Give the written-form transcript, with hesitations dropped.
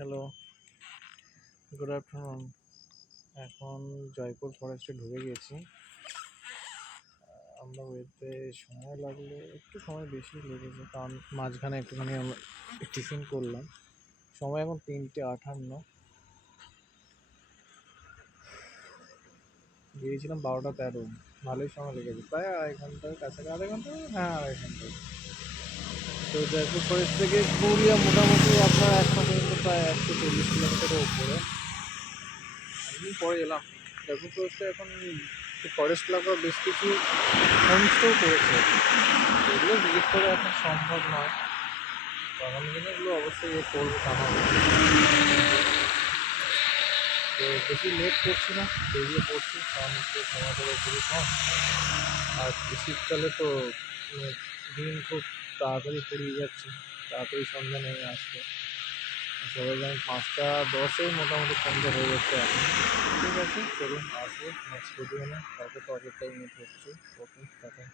Hello, good afternoon. এখন জয়পুর ফরেস্টে ঢুকে গেছি। আমরা যেতে সময় লাগলে একটু সময় বেশি লেগেছে, কারণ মাঝখানে একটুখানি আমরা টিফিন করলাম। সময় এখন 3:58। গিয়েছিলাম 12:13। ভালোই সময় লেগেছে, প্রায় আড়াই ঘন্টার কাছাকাছি। আধা ঘন্টা, হ্যাঁ আড়াই ঘন্টা। তো জয়পুর ফরেস্ট থেকে পুরুলিয়া মোটামুটি আপনার এখন পর্যন্ত প্রায় 140 কিলোমিটারের উপরে। অনেকদিন পরে এলাম জয়পুর ফরেস্টে। এখন ফরেস্ট এলাকা বেশ কিছু হোমস্টেও করেছে, এগুলো ভিজিট করে এখন সম্ভব নয়। আগামী দিনে এগুলো অবশ্যই করবো, টানা। তো বেশি লেট করছি না, বেরিয়ে পড়ছি, কারণ হচ্ছে সময়টা খুবই কম। আর শীতকালে তো দিন খুব তাড়াতাড়ি ফুরিয়ে যাচ্ছে, তাড়াতাড়ি সন্ধ্যা নেমে আসছে। সবাই জানেন 5:10 মোটামুটি সন্ধ্যা হয়ে যাচ্ছে এখন। ঠিক আছে, চলুন আসবো নেক্সট ভিডিও নিয়ে। তারপর তো অযোধ্যায় মিট হচ্ছে। ওকে, টাটা।